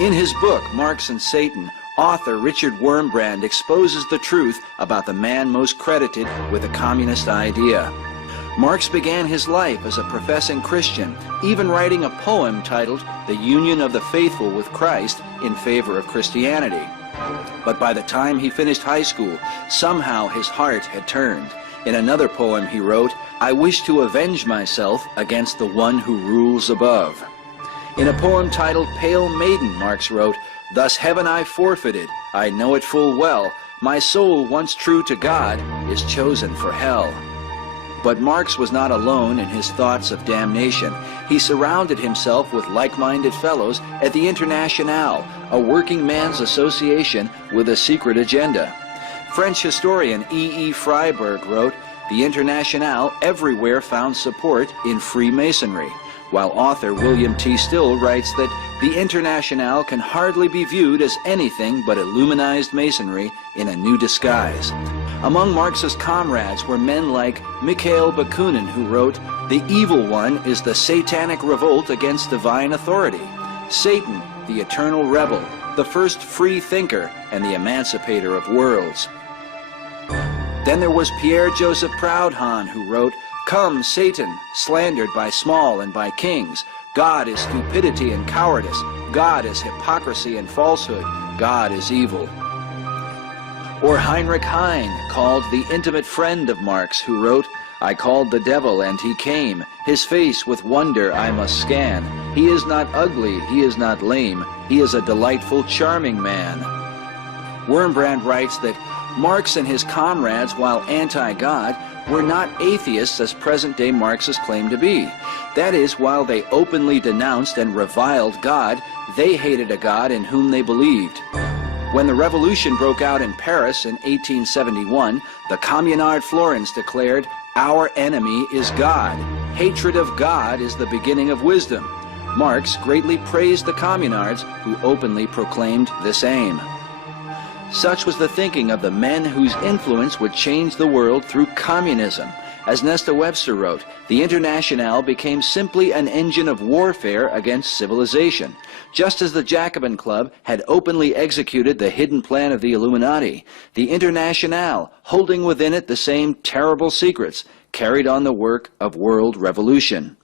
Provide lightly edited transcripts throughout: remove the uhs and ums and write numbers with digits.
In his book, Marx and Satan, author Richard Wurmbrand exposes the truth about the man most credited with the communist idea. Marx began his life as a professing Christian, even writing a poem titled The Union of the Faithful with Christ in favor of Christianity. But by the time he finished high school, somehow his heart had turned. In another poem he wrote, "I wish to avenge myself against the one who rules above." In a poem titled Pale Maiden, Marx wrote, "Thus heaven I forfeited, I know it full well, my soul once true to God is chosen for hell." But Marx was not alone in his thoughts of damnation. He surrounded himself with like-minded fellows at the Internationale, a working man's association with a secret agenda. French historian E. Freiberg wrote, "The Internationale everywhere found support in Freemasonry," while author William T. Still writes that the Internationale can hardly be viewed as anything but Illuminized Masonry in a new disguise. Among Marx's comrades were men like Mikhail Bakunin, who wrote, "The evil one is the satanic revolt against divine authority. Satan, the eternal rebel, the first free thinker and the emancipator of worlds." Then there was Pierre-Joseph Proudhon, who wrote, "Come, Satan, slandered by small and by kings. God is stupidity and cowardice. God is hypocrisy and falsehood. God is evil." Or Heinrich Heine, called the intimate friend of Marx, who wrote, "I called the devil and he came. His face with wonder I must scan. He is not ugly, he is not lame. He is a delightful, charming man." Wurmbrand writes that Marx and his comrades, while anti-God, were not atheists as present-day Marxists claim to be. That is, while they openly denounced and reviled God, they hated a God in whom they believed. When the revolution broke out in Paris in 1871, the Communard Florins declared, "Our enemy is God. Hatred of God is the beginning of wisdom." Marx greatly praised the Communards, who openly proclaimed this aim. Such was the thinking of the men whose influence would change the world through communism. As Nesta Webster wrote, the Internationale became simply an engine of warfare against civilization. Just as the Jacobin Club had openly executed the hidden plan of the Illuminati, the Internationale, holding within it the same terrible secrets, carried on the work of world revolution.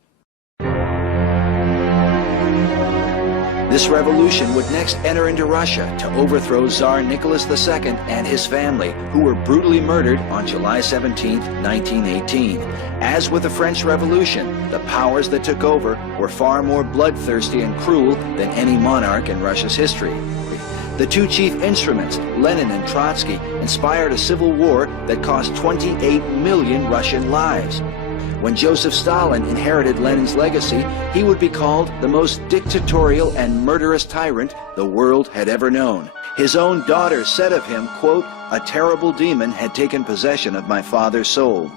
This revolution would next enter into Russia to overthrow Tsar Nicholas II and his family, who were brutally murdered on July 17, 1918. As with the French Revolution, the powers that took over were far more bloodthirsty and cruel than any monarch in Russia's history. The two chief instruments, Lenin and Trotsky, inspired a civil war that cost 28 million Russian lives. When Joseph Stalin inherited Lenin's legacy, he would be called the most dictatorial and murderous tyrant the world had ever known. His own daughter said of him, quote, "A terrible demon had taken possession of my father's soul."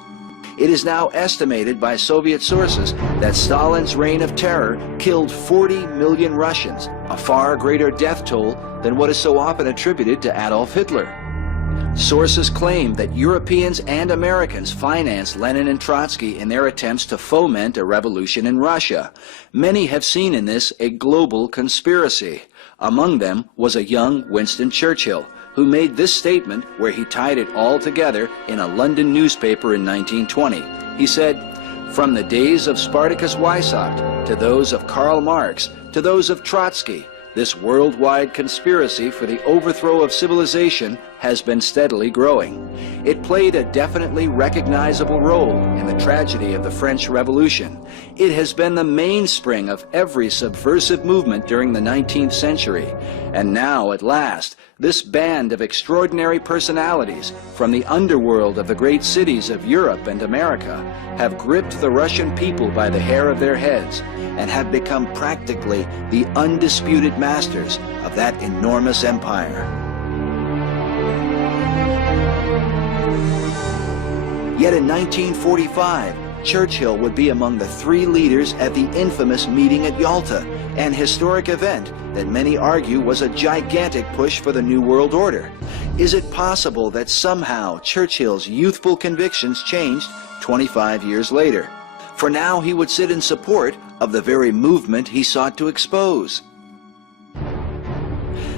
It is now estimated by Soviet sources that Stalin's reign of terror killed 40 million Russians, a far greater death toll than what is so often attributed to Adolf Hitler. Sources claim that Europeans and Americans financed Lenin and Trotsky in their attempts to foment a revolution in Russia. Many have seen in this a global conspiracy. Among them was a young Winston Churchill, who made this statement where he tied it all together in a London newspaper in 1920. He said, "From the days of Spartacus Weishaupt to those of Karl Marx to those of Trotsky, this worldwide conspiracy for the overthrow of civilization has been steadily growing. It played a definitely recognizable role in the tragedy of the French Revolution. It has been the mainspring of every subversive movement during the 19th century. And now, at last, this band of extraordinary personalities from the underworld of the great cities of Europe and America have gripped the Russian people by the hair of their heads and have become practically the undisputed masters of that enormous empire." Yet in 1945, Churchill would be among the three leaders at the infamous meeting at Yalta, an historic event that many argue was a gigantic push for the New World Order. Is it possible that somehow Churchill's youthful convictions changed 25 years later? For now he would sit in support of the very movement he sought to expose.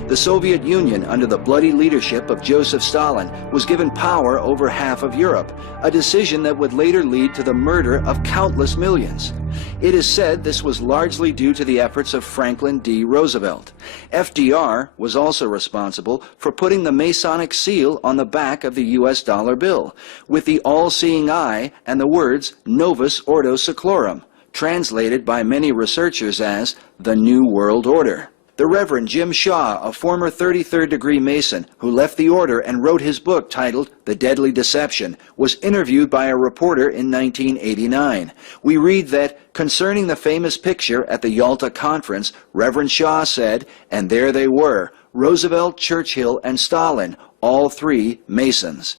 The Soviet Union, under the bloody leadership of Joseph Stalin, was given power over half of Europe, a decision that would later lead to the murder of countless millions. It is said this was largely due to the efforts of Franklin D. Roosevelt. FDR was also responsible for putting the Masonic seal on the back of the U.S. dollar bill, with the all-seeing eye and the words Novus Ordo Seclorum, translated by many researchers as the New World Order. The Reverend Jim Shaw, a former 33rd degree Mason who left the order and wrote his book titled The Deadly Deception, was interviewed by a reporter in 1989. We read that, concerning the famous picture at the Yalta Conference, Reverend Shaw said, "And there they were, Roosevelt, Churchill, and Stalin, all three Masons."